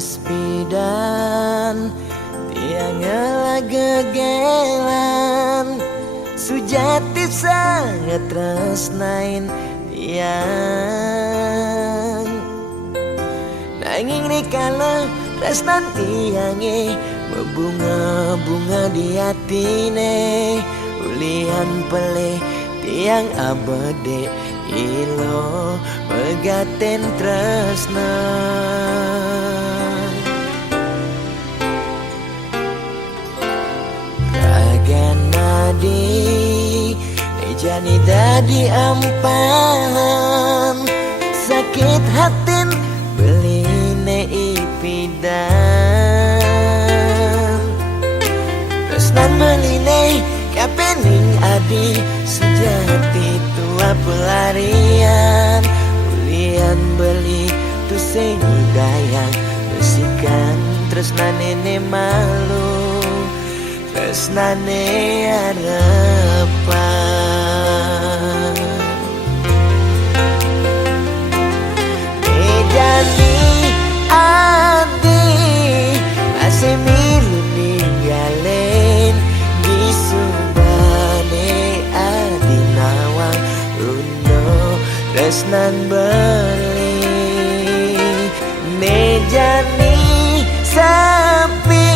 Pidan tiang gegelan sujati sangat tresnain tiang nanging rikala tresnan tiange berbunga-bunga di hatine ulian pelih tiang abade ilo megaten tresna Nadi jani dadi ampahan sakit hatin beline ipidan tresnan beline kapening adi sejati tua pelarian ulian beli tu dayang besikan tresnan nene malu tresnane harapan Jadi adi masih milu ninggalin di subane adi nawang uno tresnan beli nejani sapi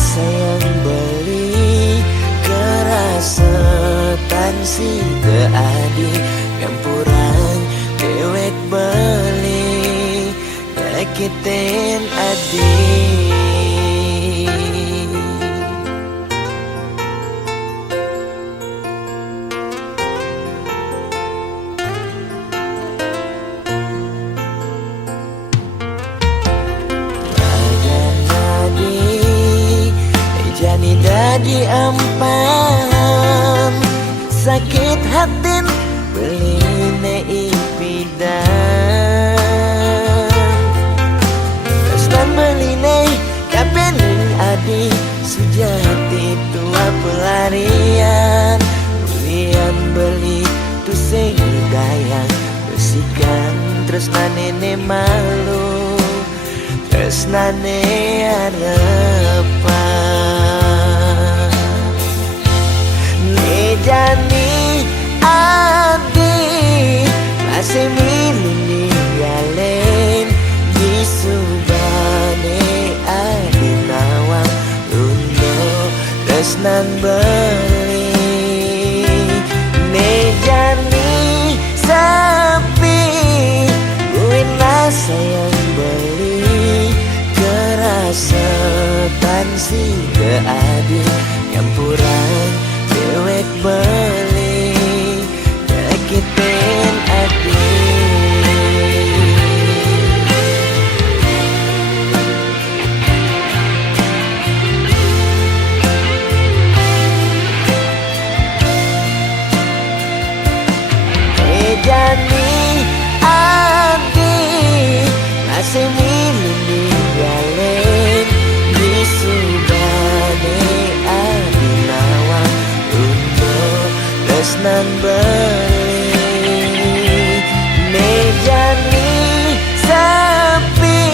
sayang beli kerasetan si keadi Gampurang dewek beli nyakitin adi Dadi ampahan sakit hatin beline ipidan tresnan beline kapening adi sejati tua pelarian ulian beli tu dayang besikan tresnan nene malu tresnane harapan Jani adi masih milu ninggalin di subane adi nawang uno tresnan beli nejani sapi buinlah sayang beli kerasetan si keadi Gampurang dewek beli nyakitin adi Jani adi masih milu ninggalin di subane adi nawang tresnan beli nejani sapi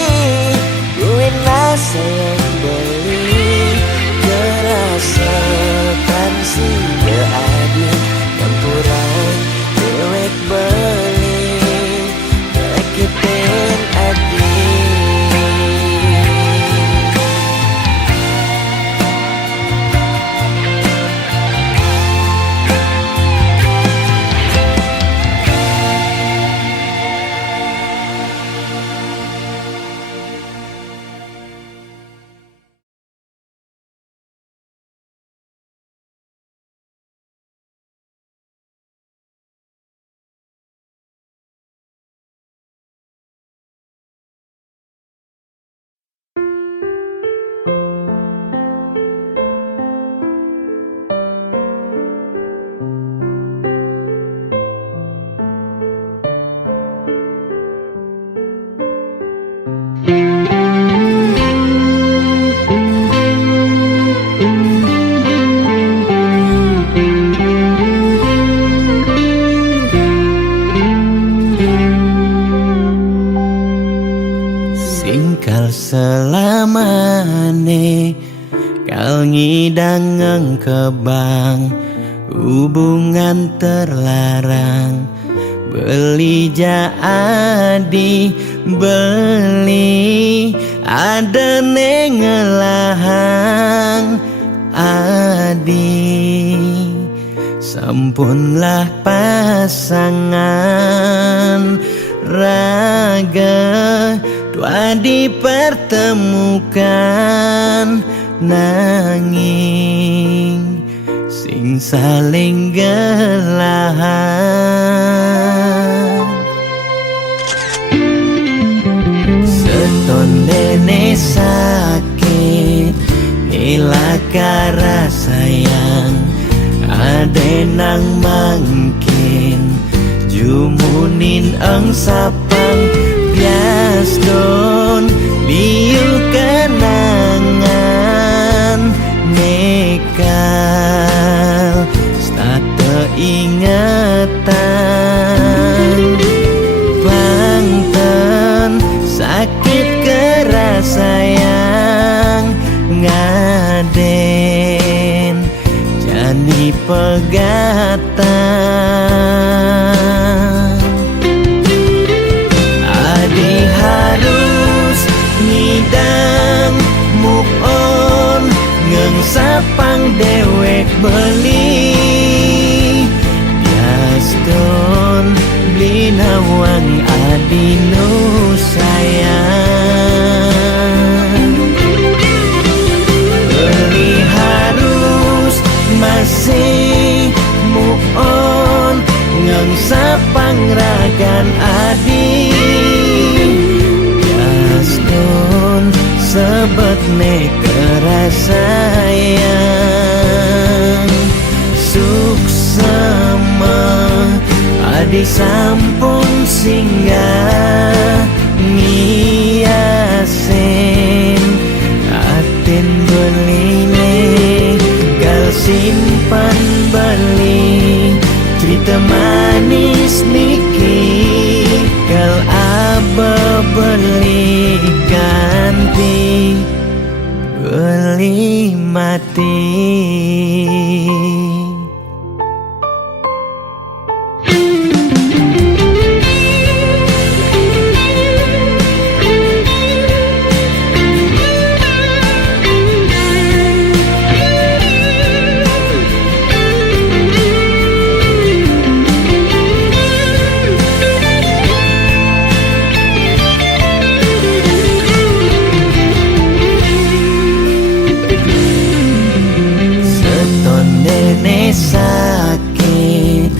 buinlah sayang beli kerasetan si keadi Gampurang dewek beli nyakitin adi ngidangeng kebang, hubungan terlarang. Beli jadi beli, ada nengelahang adi. Sampunlah pasangan raga, dua dipertemukan nanging sing saling gelahan. Seton dene sakit nilakara sayang, ade nang mangkin jumunin ang sapang bias don liu kenangan nekal stata ingatan bangten sakit keras sayang ngaden jani pegatan. Adi harus ngidang move on, ngengsapang dewek beli bias don beli nawang adi nu sayang. Beli harus masih move on, ngengsapang ragan adi bias don sebet kerasayang. Suksema adi sampun singgah ngiasin atin beline gal simpan beli cerita manis niki gal aba beli ganti beli mati. Sakit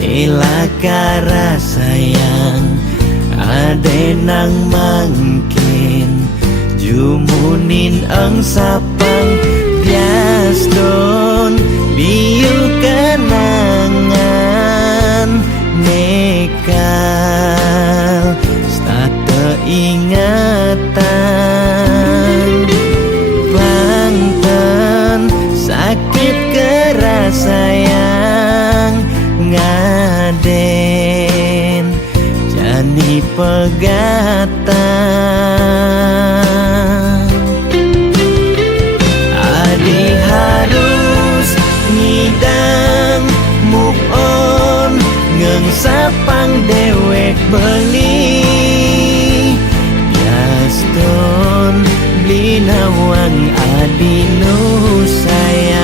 nilakara sayang, ade nang mangkin jumunin ang sapang bias don liu kenangan nekal stata ingatan bangten sakit keras sayang ngaden jani pegatan. Adi harus ngidang move on, ngengsapang dewek beli bias don beli nawang adi nu sayang.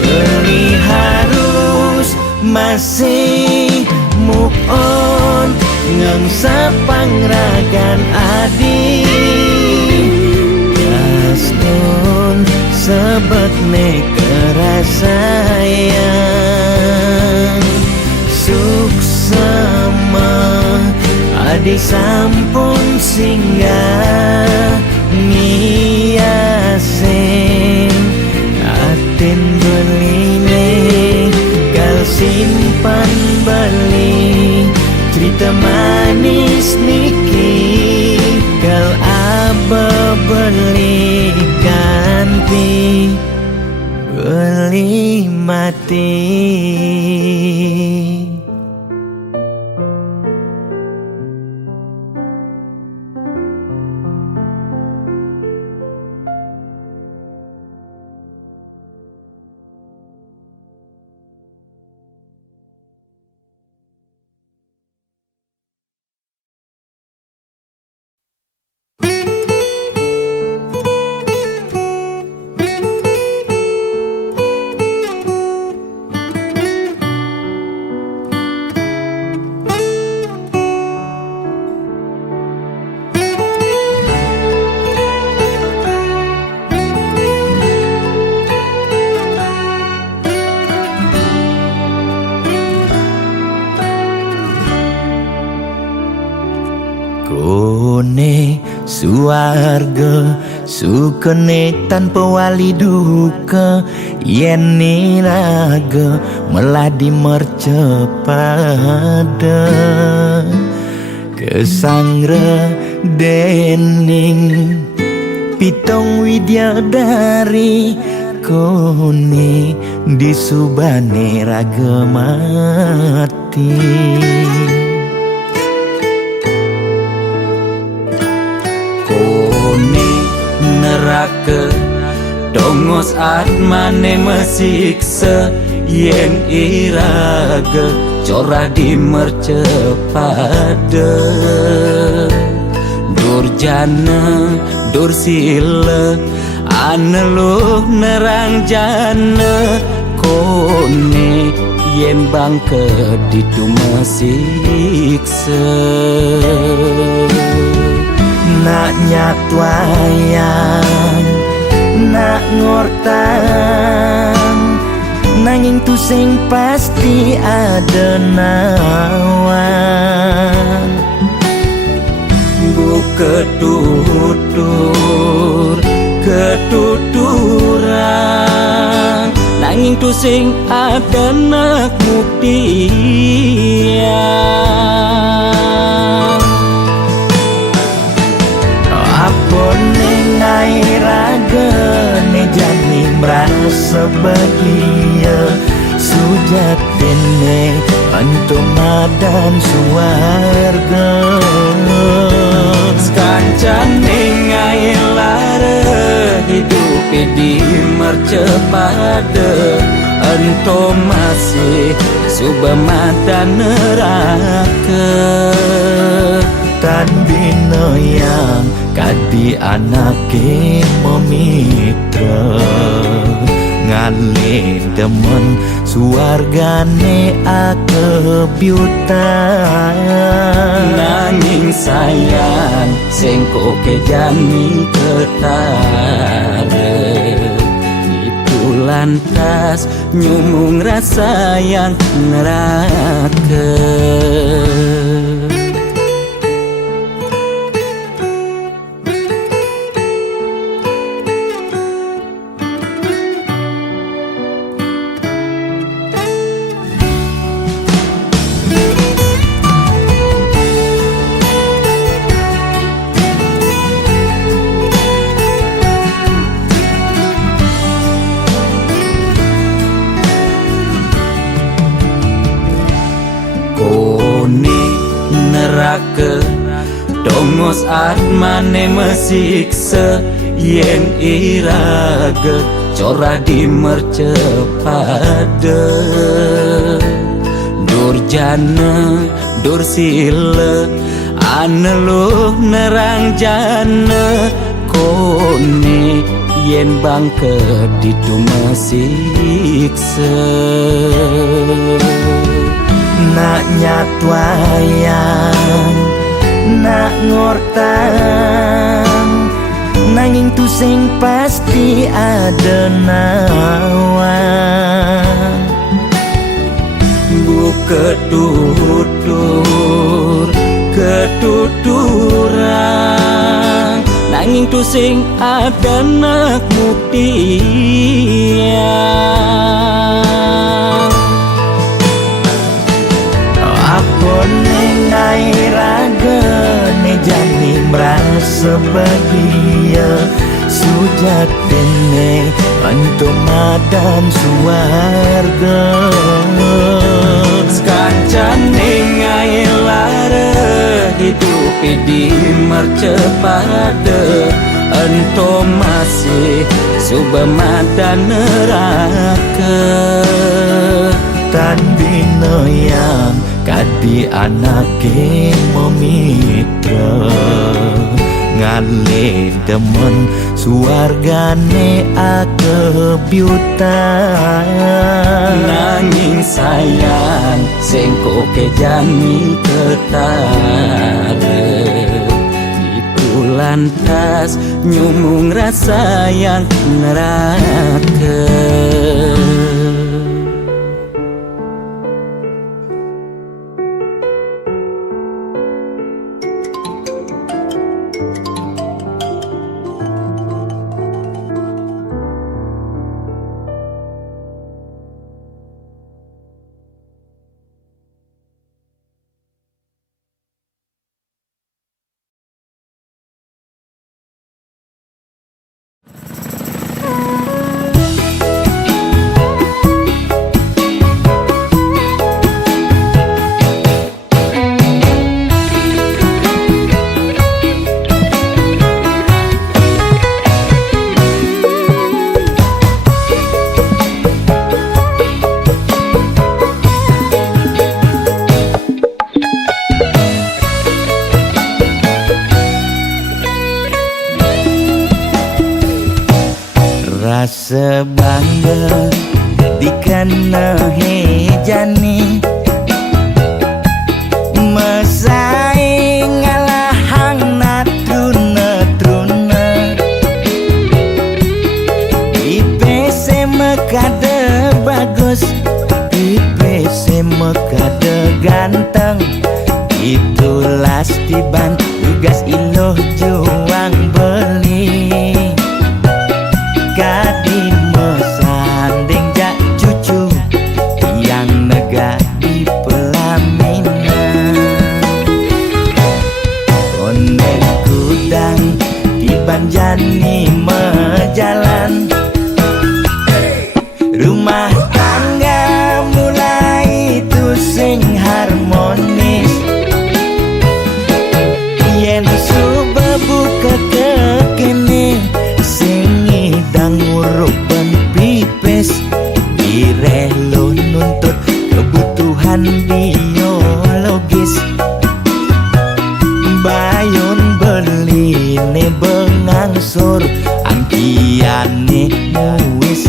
Beli harus masih move on, ngengsapang ragan adi bias don sebet kerasayang. Suksema adi sampun singgah ngiasin atin beline gal simpan beli cerita manis niki gal aba beli ganti beli mati. suarga sukene tanpa wali duka yen niraga meladi mercepada kesangra dening pitong widyadari kone disubane raga mati kone neraka dongos atmane mesiksa yen iraga corah di mercepada durjana dursila aneluh nerang jana kone yen bangke ditu mesiksa nak nyatwayan nak ngortan nanging tu sing pasti ada nawan buka tutur ketuturan nanging tu sing ada nak muktian apa nengai raga ne jani merasa bahagia sujatene antum madan suarga skancane ngai lara hidup di mercepada antum masih subamadan neraka tan bina yang kadi anake memitra ngalih demen suargane akebyutan nanging sayang sengko kejani ketara itu lantas nyumung rasa yang neraka neraka dongos atmane mesiksa yen iraga corah di mercepada durjana dursila aneluh nerang jana kone yen bangke ditu mesiksa nak nyatwayan nak ngortan nanging tu sing pasti ada nawan buka tutur ketuturan nanging tu sing ada nak muktian apa nengai raga ne jani merasa bahagia sujatene antum madan suarga skancane ngai lara hidup di mercepada antum masih subamadan neraka tan bina yang kadi anake memitra ngalih demen suargane akebyutan nanging sayang sengko kejani ketara itu lantas nyumung rasa yang neraka sebangga dikena hejani mesaing ngalahang natruna IPC mekade bagus IPC mekade ganteng itulah tiban tugas iloh juang beli kadi mesanding jak cucu yang nega di pelaminan onden kudang di banjani mejalan rumah tangga mulai tusing harmonis yen subebuka kekene sing idang ngurupan pipes direlo nuntut kebutuhan biologis bayon beli ne bengangsur angkiane muis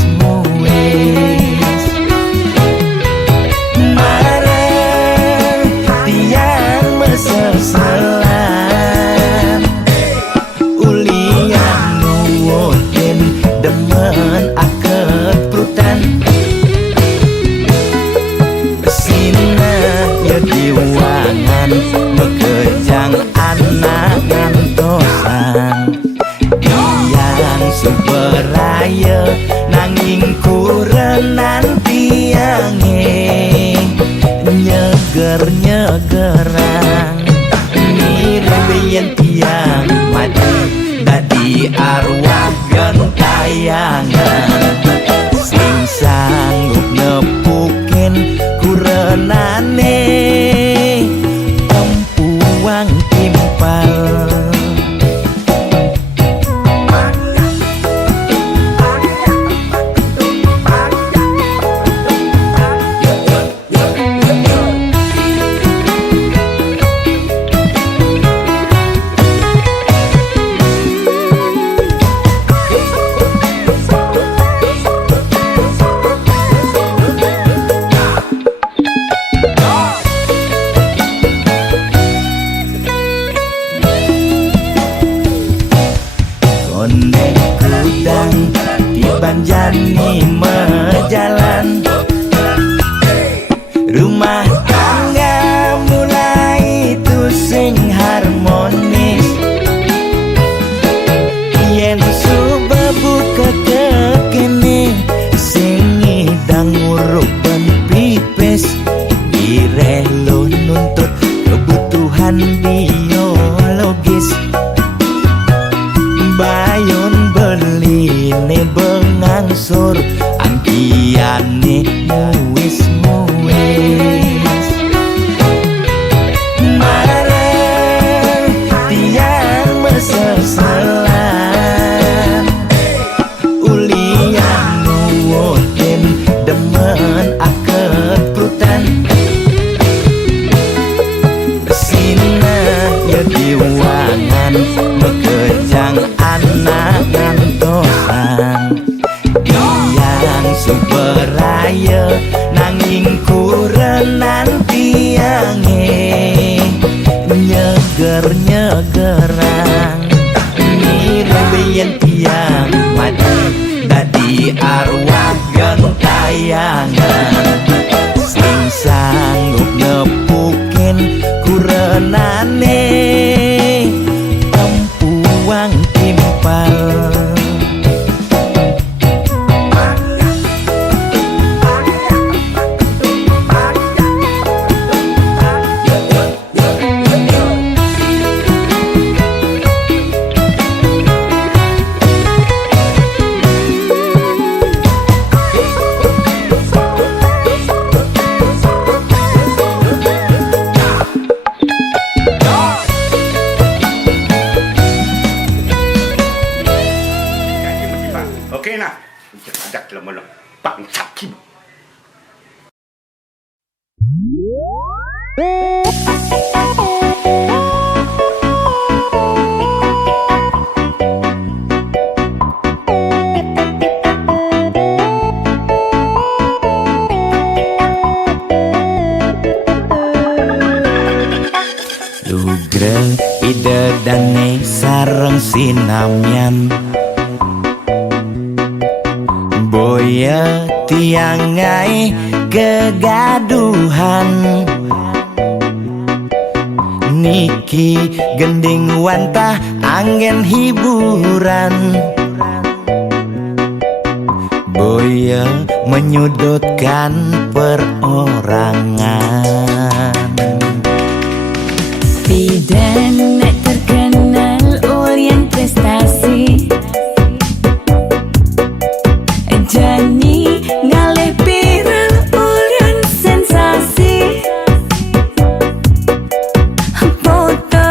marah tiang meseselan ulian nuwutin demen akep prutan sina ya diwangan bekejang anak ngantosan yang suberaya nanging kurenan tiange nyeger-nyegerang mirip tiang mati dadi arwah gentayangan sing sanggup nepukin kurenane empuang timpal ondeng kudang di banjani mejalan rumah tangga mulai tusing harmonis yen subebuka kekene sing idang ngurupan pipes direlo nuntut kebutuhan biologis bayon beli ne bengangsur angkiane muis marah tiang meseselan ulian nuwutin demen akep prutan sina ya diwangan bekejang anak ngantosan yang suberaya nanging kurenan tiange nyeger-nyegerang mirip tiang mati dadi arwah gentayangan sing sanggup nepukin kurenane empuang timpal ide dane sareng sinamyan boya tiangai kegaduhan niki gending wantah angin hiburan boya menyudutkan perorangan. Bidan terkenal Orient prestasi Jani ngalih viral Orient sensasi foto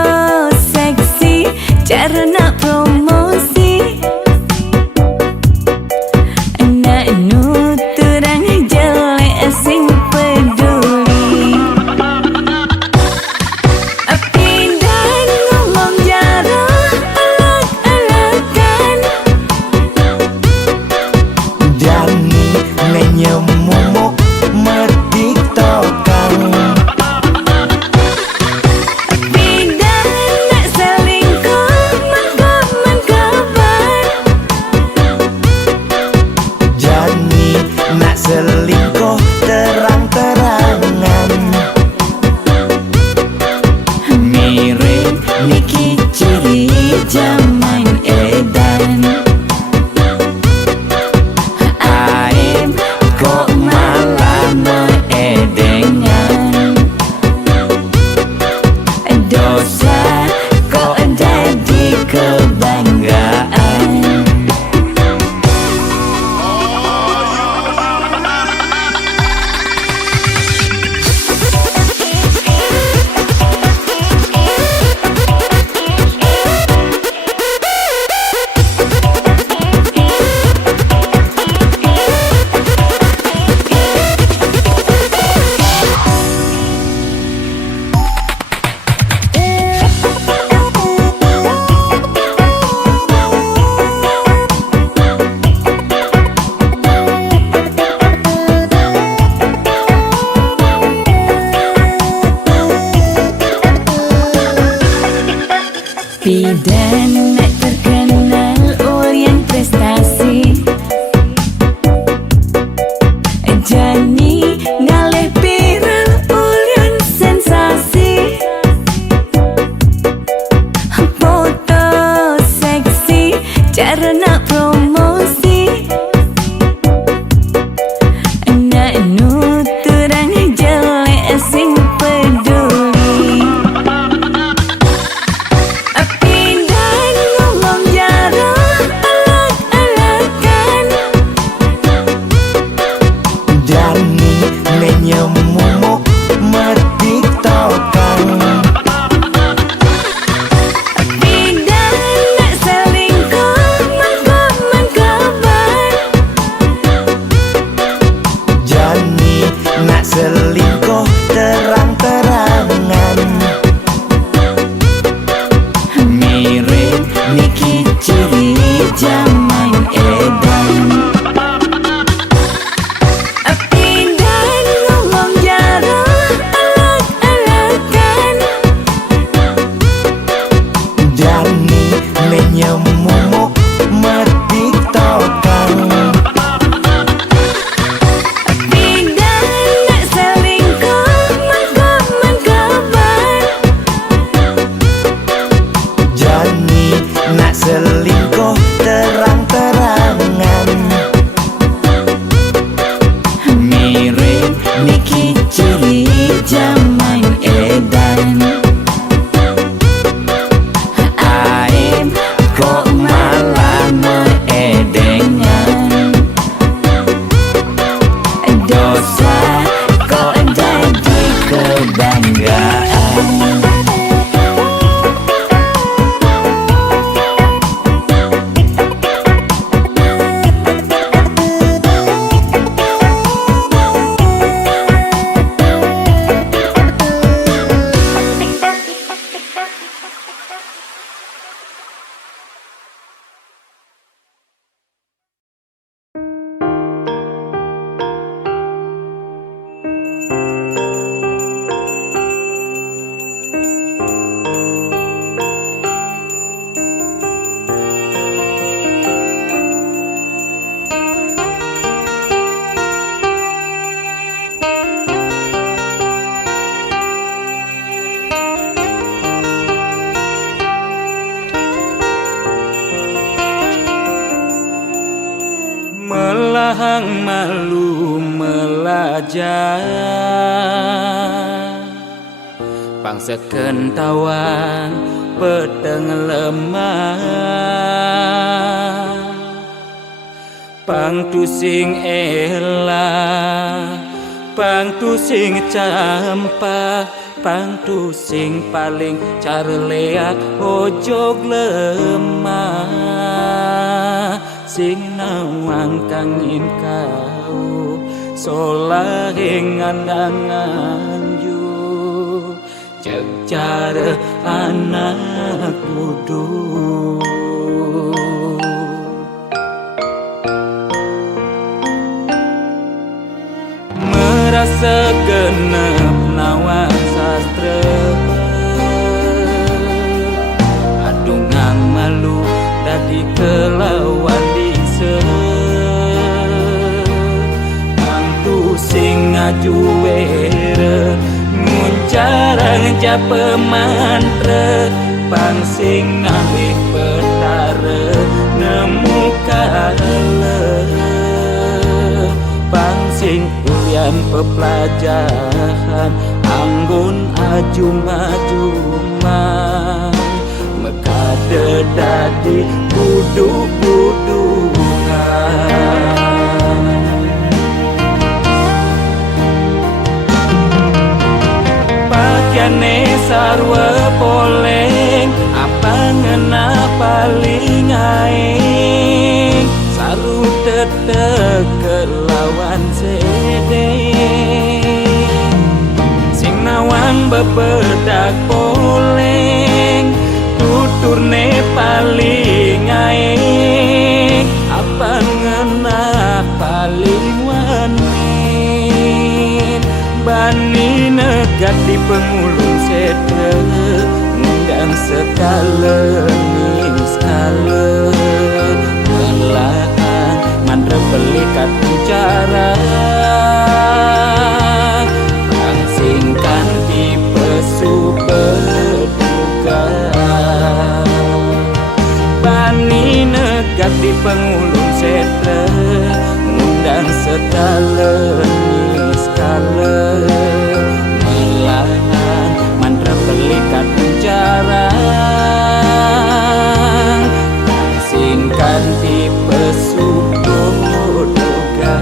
seksi cara nak promosi nak nuturang jelek sing peduli Bidan ngomong jarah alak-alakan Dani menyemumuk metiktokan Bidan nak selingkuh mangkap-mangkapan Dani nak selingkuh terang-terangan mirip Niki ciri zaman edan Aim kok malah meedengan dosa kok jadi kebanggaan Bidan terkenal Orient prestasi Jani ngalih viral Orient sensasi foto seksi cara nak promosi nak nuturang jelek sing peduli Bidan ngomong jarah alak-alakan Dani menyemumuk metiktokan Bidan nak selingkuh mangkap-mangkapan Dani nak selingkuh terang-terangan mirip Niki ciri zaman edan Bidan ngomong jarah alak-alakan Dani menyemumuk metiktokan Bidan nak selingkuh mangkap-mangkapan Dani nak selingkuh terang-terangan mirip Niki ciri zaman edan Aim kok malah meedengan dosa kok jadi kebanggaan Bahang malu melajah Bangsa kentawan peteng lemah Pang tu sing elah Pang tu sing campah Pang tu sing paling carleak ojog lemah Sing nawang kangin kau solahing andangan yu Cek cara anak kudu Merasa genep nawang sastra Adungang malu dadi kelawan dise Angtu sing ngaju were Nguncarang japa mantra Pang sing ngalih petara nemu kala Pang sing ulian pepelajaran Anggun ajum-ajumah Mekade dadi buduk-budungan Pakaiane sarwa poleng Apa ngena paling aing Saru tetek kelawan sedeng Sing nawang bebedak poleng Tuturne paling aing Apa ngena paling wanin Bani negat di pengulung sedre Ngundang sekala niskala Melahan mandra belikat bicara Pangsingkan di pesu berduga Bani negat di pengulung sedre Ngundang segala niskala Melahan mantra belikat bicara Pangsingkan di pesu berduga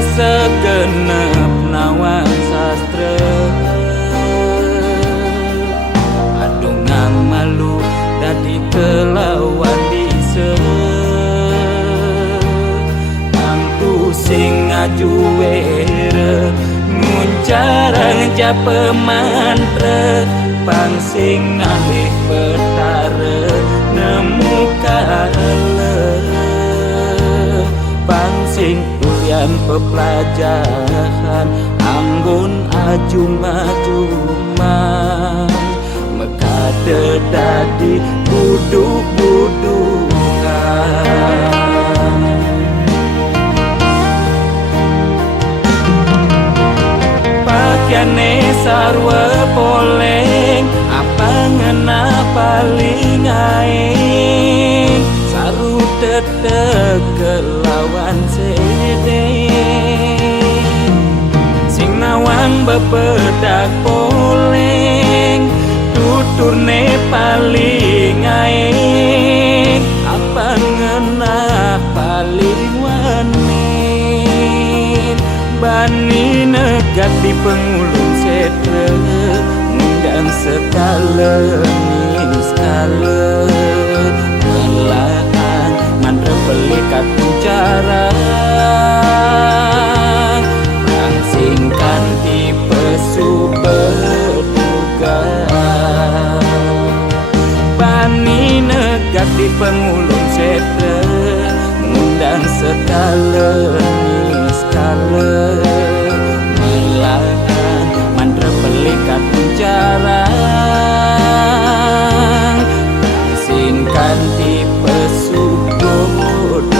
Segenep nawang sastra Adungang malu dadi kelawan dise Angtu sing ngaju were Nguncarang japa mantra Pang sing ngalih petara nemu kala Pang sing ulian pepelajaran Anggun ajum-ajumah Mekade dadi buduk-budungan Pakaiane sarwa poleng Apa ngena paling aing Saru tetek kelawan sedeng Sing nawang bebedak poleng Tuturne paling aing Apa ngena paling wanin Bani negat di pengulung sedre Ngundang sekala niskala Melahan mantra belikat bicara Pangsingkan di pesu berduga ulun sete ngundang sekale skala melangan mantra pelikat penjarang singkan tipe subodogan.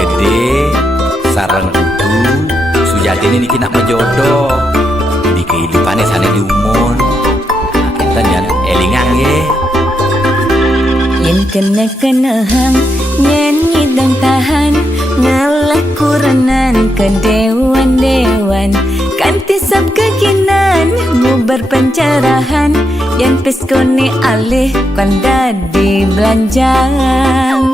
Gede sarang kudu sujatine niki nak menjodoh di kehidupannya sana di umur kita jangan elingang ye Yen kena hang nyanyi dan tahan ngalah kuranan ke dewan-dewan kanti sab kekinan mubar pencerahan yang peskone alih kanda di belanjang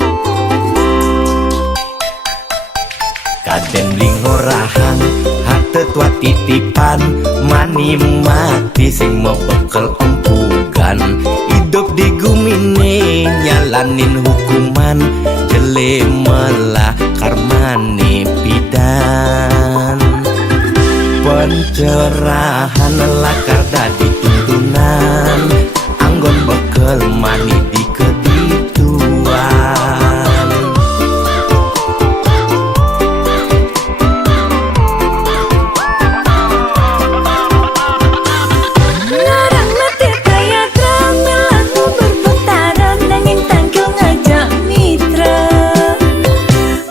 Kaden lingorahan harte tua titipan mani mati sing mau bekel empugan hidup di gumine nyalanin hukuman jele melah karmane pidan pencerahan lakar dadi tuntunan anggon bekel mani di kedituan larang mati kaya tramelahu berbentaran nanging tangkil ngajak mitra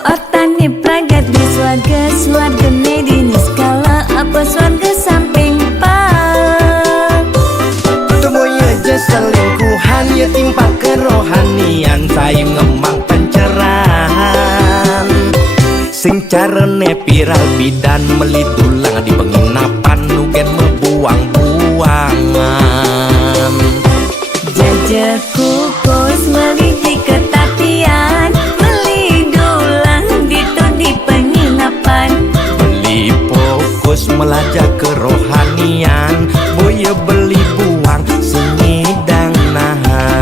otane pragat di swarga swargane di niskala apa swarga samping pak Temoy aja selingkuhan ya timpa kerohanian sayang ngemang pencerahan sing carane viral bidan melitulang di penginapan nugen mebuang-buangan jajak kukus meliti ketapian melidulang dito di penginapan beli fokus melajak kerohanian boya beli buang sengidang nahan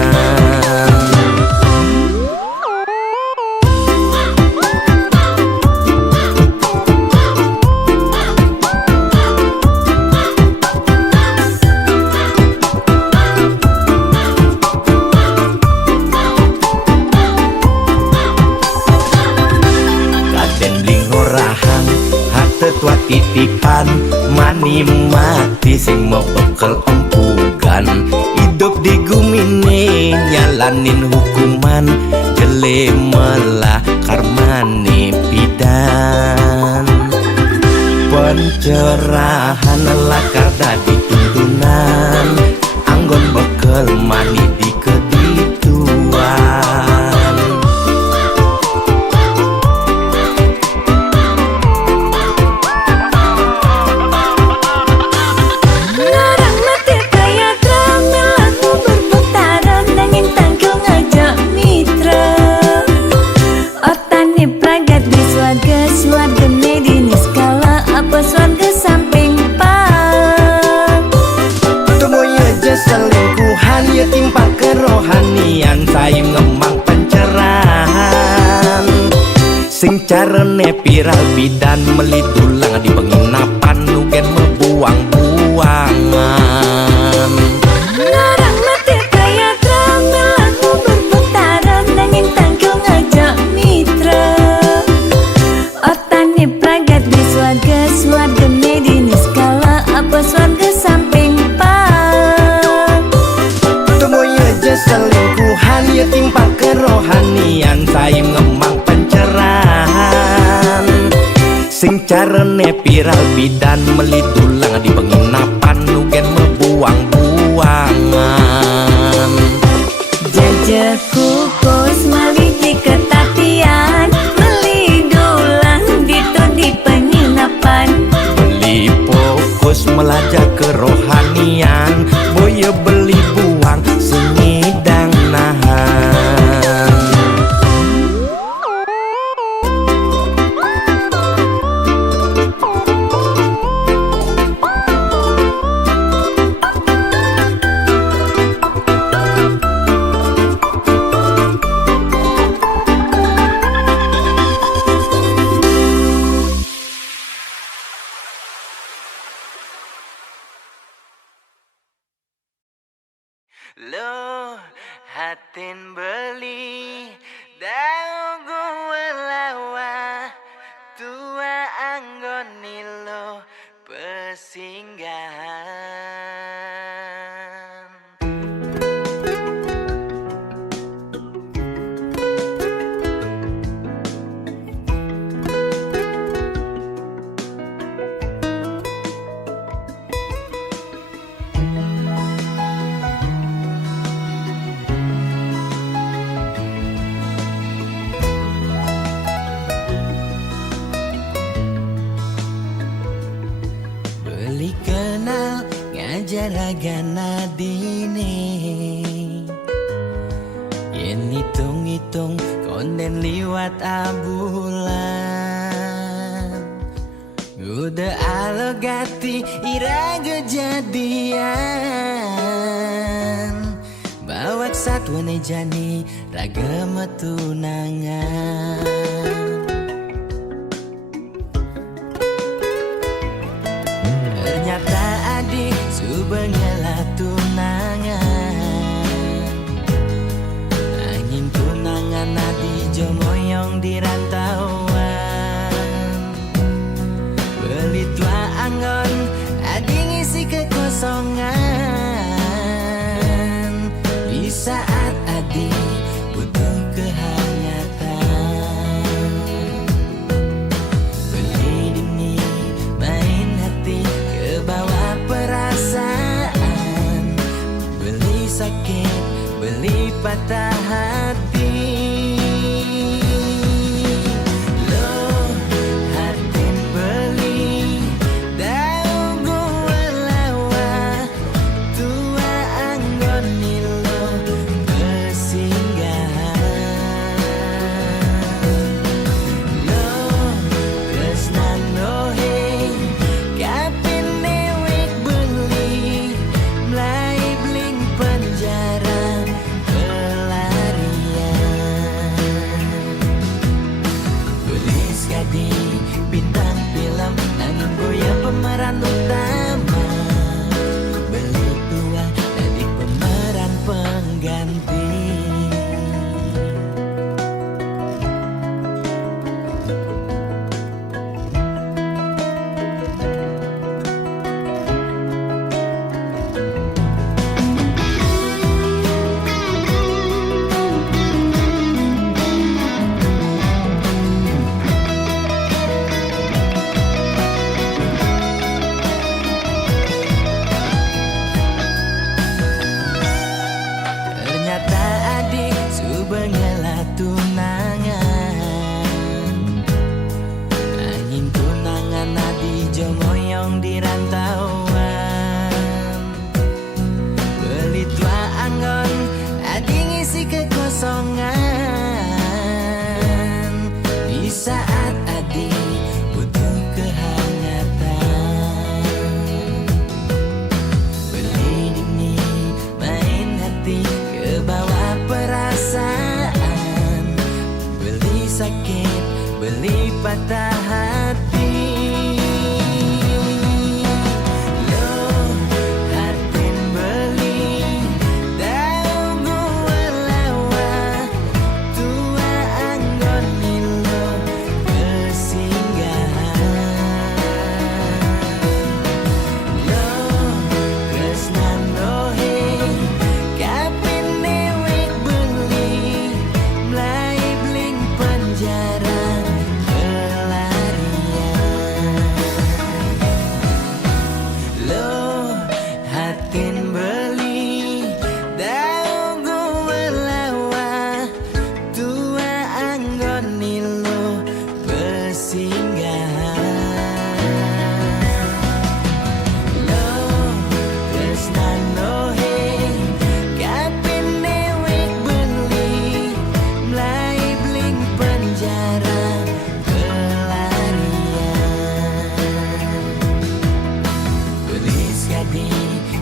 Kaden lingorahan harte tua titipan mani mati sing mau bekel empugan hidup di gumine nyalanin hukuman jele melah karmane pidan pencerahan lakar dadi tuntunan anggon bekel mani di kedituan larang mati kaya tramelahu berbentaran nanging tangkil ngajak mitra otane pragat di swarga swargane di niskala apa swarga samping pak Temoy aja selingkuhan ya timpa kerohanian sayang ngemang pencerahan sing carane viral bidan melitulang di penginapan nugen mebuang-buangan larang mati kaya tramelahu berbentaran nanging tangkil ngajak mitra otane pragat di swarga swargane di niskala apa swarga samping pak Temoy aja selingkuhan ya timpa kerohanian sayang ngemang pencerahan sing carane viral bidan melitulang di penginapan nugen mebuang-buangan jajak kukus meliti ketapian melidulang dito di penginapan beli fokus melajak kerohanian. Boye beli buang sengidang nahan. Lo hatin beli daun gue lawa tua anggoni lo pesinggahan. Beli kenal ngajar agana dini, yen hitung-hitung konden liwat abulan. Udah alogati ira kejadian, bawa satwa jani raga tunangan. Ternyata adik subengela tunangan, angin tunangan adi jomoyong di rantauan. Beli tua anggon adi ngisi kekosongan, di saat adi butuh kehangatan. Beli dini main hati kebawa perasaan, beli sakit, beli patah hati. Lo hatin beli daun gue lawa tua anggoni lo kesinggahan. Lo tresnan lohe kapin newek beli mlai bling penjara kelar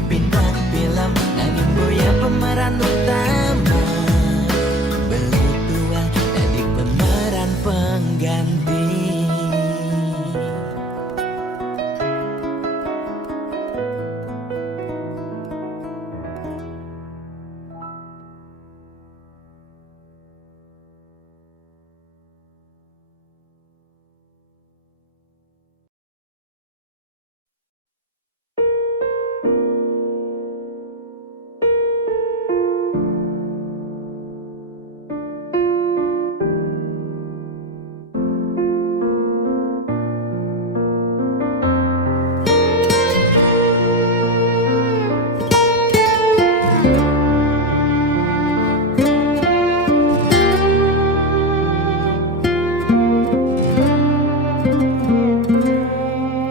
bintang film Nadine Boya pemeran utama, Beli Tua jadi pemeran pengganti.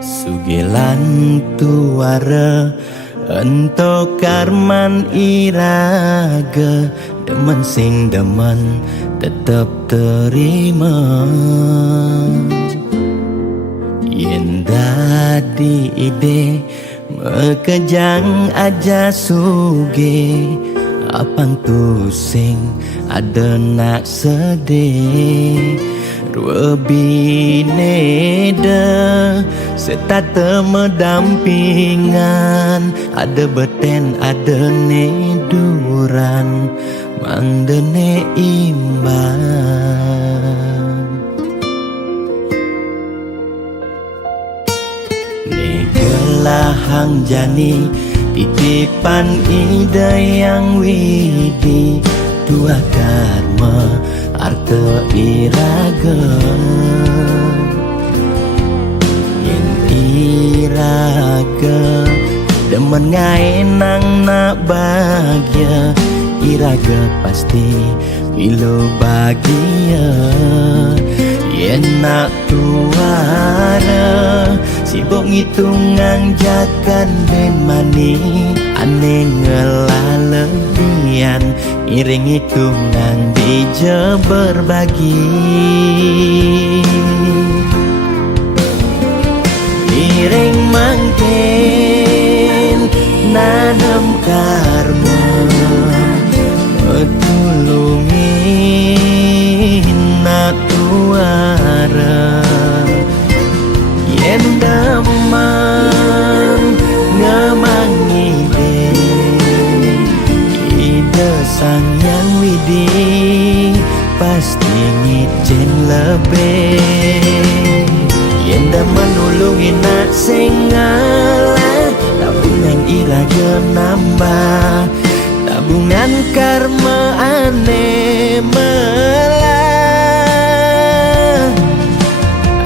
Sugelan tuara ento karman iraga, demen sing demen tetep terima. Yen dadi ide mekejang aja suge, apang tu sing ada nak sedih. Dua bineda serta medampingan, ada beten ada neduran, mangdene imbang. Negelahang jani titipan ide yang widi, dua karma arte iraga. Yen iraga demen ngaenang nak bahagia, iraga pasti milo bahagia. Yen nak tuara sibuk ngitungan jakan ben mani, aneh ngelalebian iring hitungan dija berbagi. Iring mangken nanam karma, metulungin nak tuara. Yen damang ngemangi ide sang yang widi, pasti ngicen lebih. Yen dah menulungi nak sengalah, tabungan iraga nambah, tabungan karma aneh melah.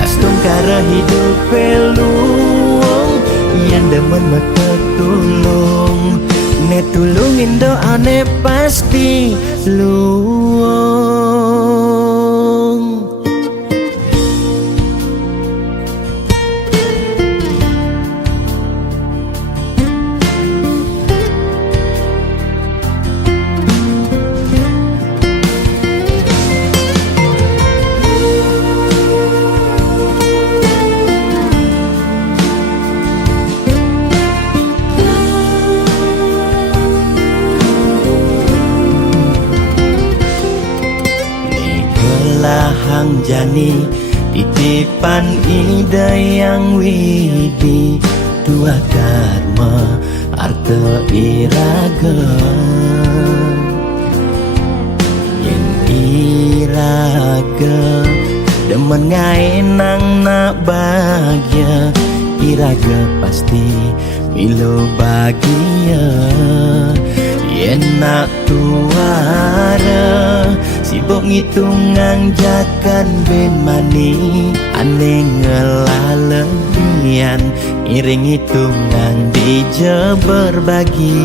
Astung kara hidup peluang, yang demen mata tulung, ne tulungin doa ne pasti luang. Hang jani titipan ide yang widi, dua karma arte iraga. Yen iraga demen ngaenang nak bahagia, iraga pasti milo bahagia. Yen nak tuara sibuk ngitungan jakan ben mani, aneh ngelalebian iring hitungan dija berbagi.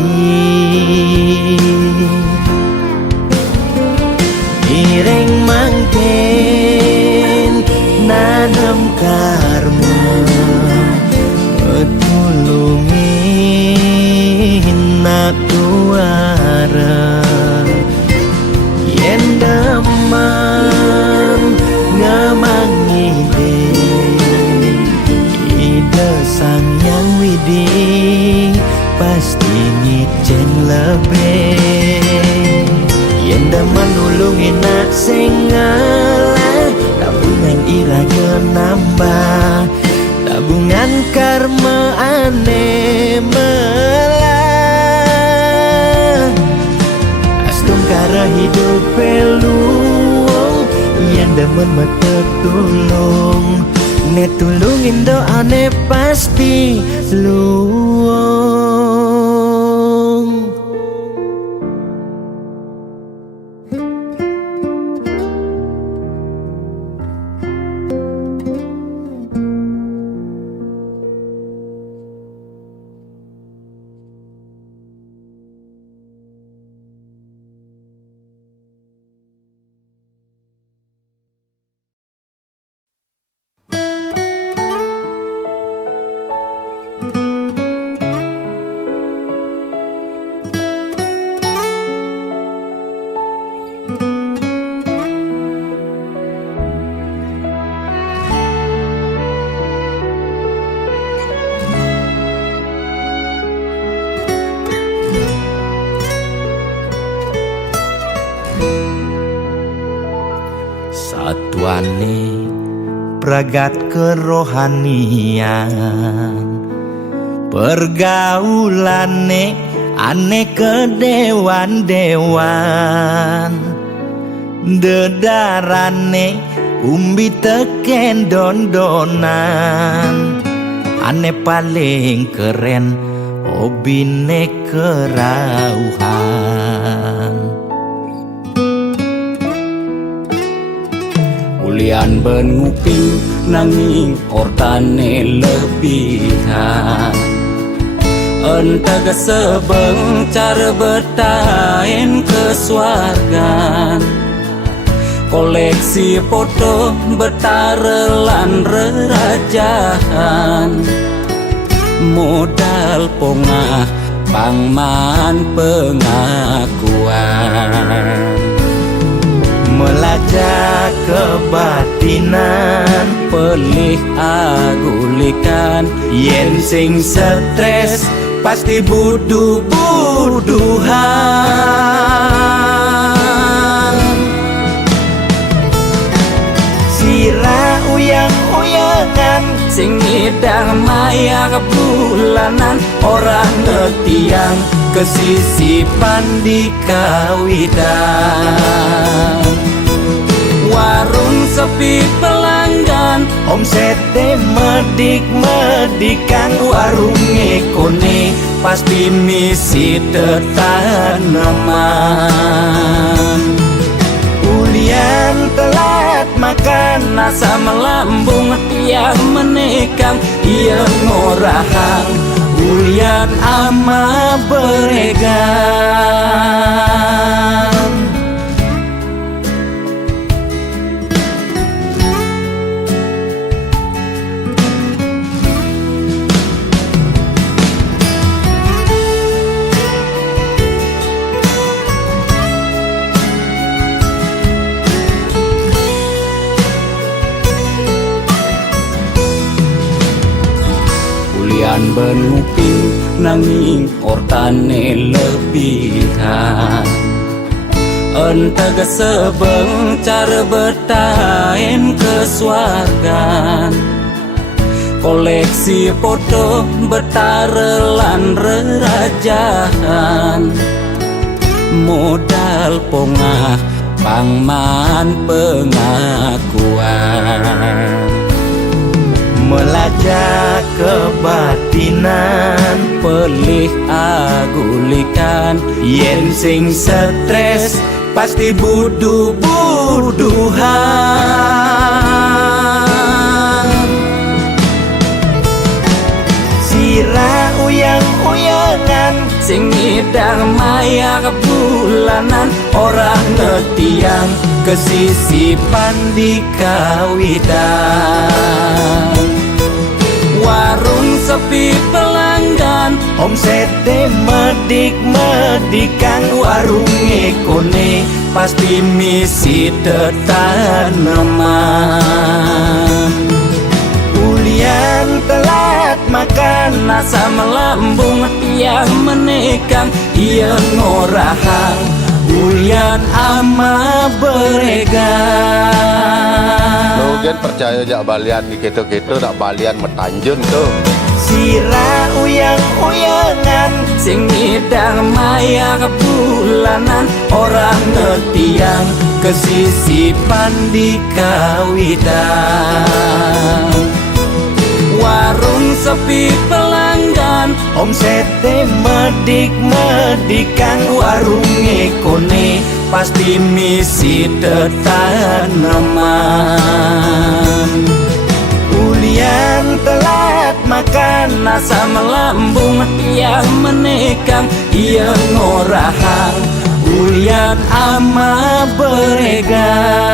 Iring mangken nanam karma, metulungin nak tuara. Yen damang ngemangi ide sang yang widi, pasti ngicen lebih. Yen demen nulungi nak sing ngalah, tabungan iranya nambah, tabungan karma ane melah. Astum kara hidup peluang, yen demen mata tulung, ne tulungin doane pasti luang. Satuane pragat kerohanian, pergaulane ane kedewan-dewan, dedarane umbi teken don-donan, ane paling keren hobine kerauhan. Ulian benguping nanging ortane lebihan, entega sebeng cara betain kesuargan, koleksi foto betarelan rerajahan, modal pongah pangman pengakuan. Melacak kebatinan, pelih agulikan, yen sing stres pasti buduh-buduhan. Sira uyang-uyangan, sing ngidang maya bulanan, orang ngetiang kesisipan di kawitan. Warung sepi pelanggan, omsete medik-medikan, warung ekone pasti misi tetaneman. ulian telat makan, Nasa melambung tiang menekang, ia ngorahang ulian ama beregang. Ulian benuping nanging ortane lebihan, entega sebeng cara betain kesuargan, koleksi foto betarelan rerajahan, modal pongah pangman pengakuan. Melacak kebatinan, pelih agulikan, yen sing stres pasti buduh-buduhan. Sira uyang-uyangan, sing ngidang maya bulanan, orang ngetiang kesisipan di kawitan. Warung sepi pelanggan, omsete medik-medikan, warung ekone pasti misi tetaneman. ulian telat makan, makan asam lambung tiang menekang ia ngorahang ulian ama beregang. Logan percaya jak balian di keto-keto nak balian metanjun tuh. Sira uyang-uyangan sing ngidang maya kebulanan orang ngetiang kesisipan di kawitan. Warung sepi pelanggan omsete medik-medikan warung ekone pasti misi tetaneman. Ulian telat makan asam lambung tiang menekang ia ngorahang ulian ama beregang.